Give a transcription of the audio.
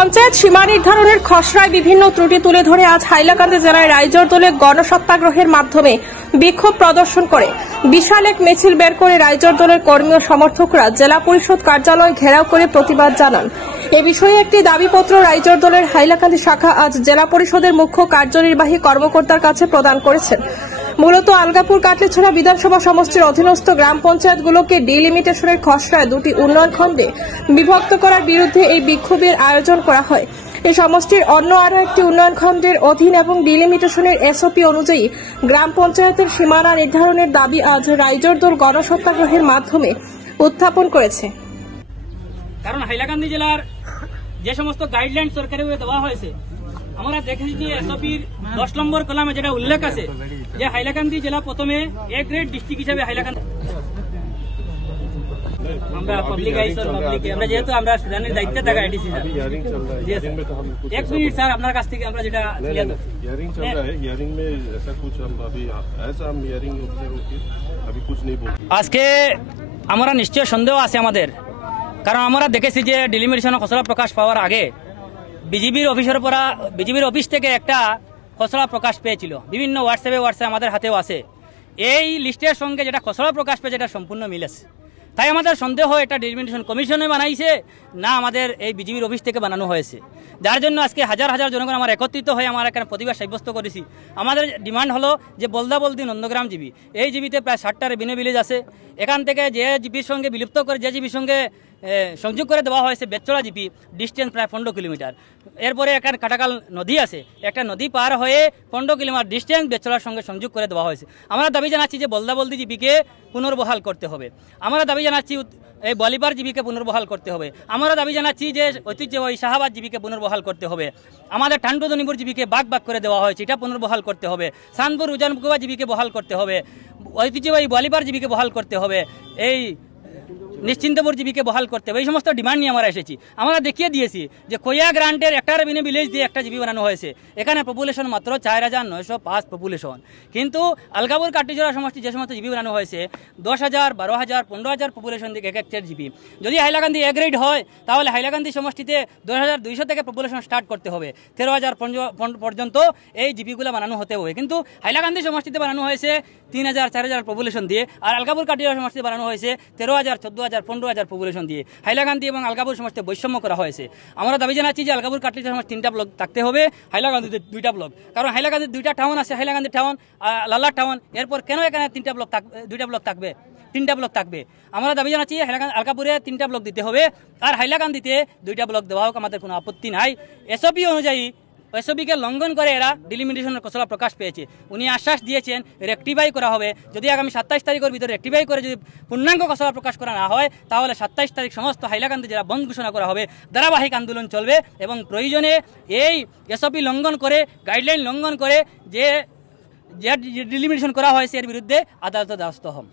পঞ্চায়েত সীমা নির্ধারণের খসড়ায় বিভিন্ন ত্রুটি তুলে ধরে আজ হাইলাকান্দি জেলায় রাইজর দলে গণসত্যাগ্রহের মাধ্যমে বিক্ষোভ প্রদর্শন করে বিশাল এক মিছিল বের করে রাইজর দলের কর্মী ও সমর্থকরা জেলা পরিষদ কার্যালয় ঘেরাও করে প্রতিবাদ জানান। এ বিষয়ে একটি দাবিপত্র রাইজর দলের হাইলাকান্দি শাখা আজ জেলা পরিষদের মুখ্য কার্যনির্বাহী কর্মকর্তার কাছে প্রদান করেছেন। মূলত আলগাপুর কাটলিছড়া বিধানসভা সমষ্টির অধীনস্থ গ্রাম পঞ্চায়েতগুলোকে ডিলিমিটেশনের খসড়ায় দুটি উন্নয়ন খণ্ডে বিভক্ত করার বিরুদ্ধে এই বিক্ষোভের আয়োজন করা হয়। এই সমষ্টির অন্য আরও একটি উন্নয়ন খণ্ডের অধীন এবং ডিলিমিটেশনের এসওপি অনুযায়ী গ্রাম পঞ্চায়েতের সীমানা নির্ধারণের দাবি আজ রাইজর দল গণসত্যাগ্রহের মাধ্যমে উত্থাপন করেছে। কারণ হাইলাকান্দি জেলার যে সমস্ত গাইডলাইন সরকারি দেওয়া হয়েছে, আমরা দেখেছি যে এসওপির 10 নম্বর কলামে যেটা উল্লেখ আছে যে হাইলাকান্দি জেলা প্রথমে এ গ্রেড ডিস্ট্রিক্ট হিসেবে হাইলাকান্দি আমরা পাবলিক আমরা যেহেতু আমরা সুদানের দায়িত্বে থাকা এডিসি স্যার, এক মিনিট স্যার আপনার কাছ থেকে আমরা যেটা हियरिंग चल रहा है, हियरिंग में ऐसा कुछ हम अभी ऐसा हम हियरिंग अभी कुछ नहीं बोल। আজকে আমরা নিশ্চয় সন্দেহ আছে আমাদের, কারণ আমরা দেখেছি যে ডিলিমিটেশনের খসড়া প্রকাশ পাওয়ার আগে বিজিবির অফিস থেকে একটা খসড়া প্রকাশ পেয়েছিল, বিভিন্ন হোয়াটসঅ্যাপে আমাদের হাতেও আছে। এই লিস্টের সঙ্গে যেটা খসড়া প্রকাশ পেয়েছে এটা সম্পূর্ণ মিলেছে। তাই আমাদের সন্দেহ এটা ডিলিমিটেশন কমিশনে বানাইছে না আমাদের এই বিজিবির অফিস থেকে বানানো হয়েছে, যার জন্য আজকে হাজার হাজার জনগণ আমরা একত্রিত হয়ে আমরা এখানে প্রতিবাদ সাব্যস্ত করেছি। আমাদের ডিমান্ড হলো যে বলদাবলদি নন্দগ্রাম জিবি, এই জিবিতে প্রায় 60টা রেভিনিউ ভিলেজ আছে। এখান থেকে যে জিপির সঙ্গে বিলুপ্ত করে যে জিবির সঙ্গে সংযোগ করে দেওয়া হয়েছে বেতচড়া জিপি, ডিস্টেন্স প্রায় 15 কিলোমিটার। এরপরে এখানে কাটাকাল নদী আছে, একটা নদী পার হয়ে 15 কিলোমিটার ডিস্টেন্স বেতচড়ার সঙ্গে সংযোগ করে দেওয়া হয়েছে। আমরা দাবি জানাচ্ছি যে বলদাবলদি জিপিকে পুনর্বহাল করতে হবে। আমরা দাবি জানাচ্ছি এই বলিপার জীবিকে পুনর্বহাল করতে হবে। আমরা দাবি জানাচ্ছি যে ঐতিহ্যবাহী শাহাবাদ জীবিকে পুনর্বহাল করতে হবে। আমাদের টান্টুদনিপুর জীবিকে বাগ করে দেওয়া হয়েছে, এটা পুনর্বহাল করতে হবে। সানপুর উজানপুকুয়া জীবিকে বহাল করতে হবে। ঐতিহ্যবাহী বলিপার জীবিকে বহাল করতে হবে। এই নিশ্চিন্তপুর জীবিকে বহাল করতে হবে। এই সমস্ত ডিমান্ড নিয়ে আমরা এসেছি। আমরা দেখিয়ে দিয়েছি যে কোয়া গ্রান্টের একটা রেভিনিউ ভিলেজ দিয়ে একটা জিবি বানানো হয়েছে। এখানে পপুলেশন মাত্র 4905 পপুলেশন, কিন্তু আলগাপুর কাটলিছড়া সমষ্টি যে সমস্ত জিবি বানানো হয়েছে 10,000, 12,000, 15,000 পপুলেশন দিকে এক একটা জিবি। যদি হাইলাকান্দি এ গ্রেড হয় তাহলে হাইলাকান্দি সমষ্টিতে 10,200 থেকে পপুলেশন স্টার্ট করতে হবে, 13,000 পর্যন্ত এই জিবিগুলো বানানো হতে হবে। কিন্তু হাইলাকান্দি সমষ্টিতে বানানো হয়েছে 3,000, 4,000 পপুলেশন দিয়ে, আর আলগাপুর কাটলিছড়া সমষ্টিতে বানানো হয়েছে 13,000, 14,000, 15,000 পপুলেশন দিয়ে। হাইলাকান্দি এবং আলগাপুর সমষ্টিতে বৈষম্য করা হয়েছে। আমরা দাবি জানাচ্ছি যে আলগাপুর কাটলিছড়া সমষ্টি 3টা ব্লক থাকতে হবে, হাইলাকান্দিতে 2টা ব্লক। কারণ হাইলাকান্দির 2টা টাউন আছে, হাইলাকান্দি টাউন, লাল্লা টাউন। এরপর কেন এখানে 2টা ব্লক থাকবে? 3টা ব্লক থাকবে। আমরা দাবি জানাচ্ছি আলগাপুরে 3টা ব্লক দিতে হবে, আর হাইলাকান্দিতে 2টা ব্লক দেওয়া হোক, আমাদের কোনো আপত্তি নাই। এসওপি অনুযায়ী এসওপিকে লঙ্ঘন করে এরা ডিলিমিটেশনের খসড়া প্রকাশ পেয়েছে। উনি আশ্বাস দিয়েছেন রেকটিফাই করা হবে। যদি আগামী 27 তারিখের ভিতরে রেকটিফাই করে যদি পূর্ণাঙ্গ খসড়া প্রকাশ করা না হয় তাহলে 27 তারিখ সমস্ত হাইলাকান্দি জেলা বন্ধ ঘোষণা করা হবে। ধারাবাহিক আন্দোলন চলবে এবং প্রয়োজনে এই এসওপি লঙ্ঘন করে, গাইডলাইন লঙ্ঘন করে যে ডিলিমিটেশন করা হয়েছে এর বিরুদ্ধে আদালতে দ্বারস্থ হন।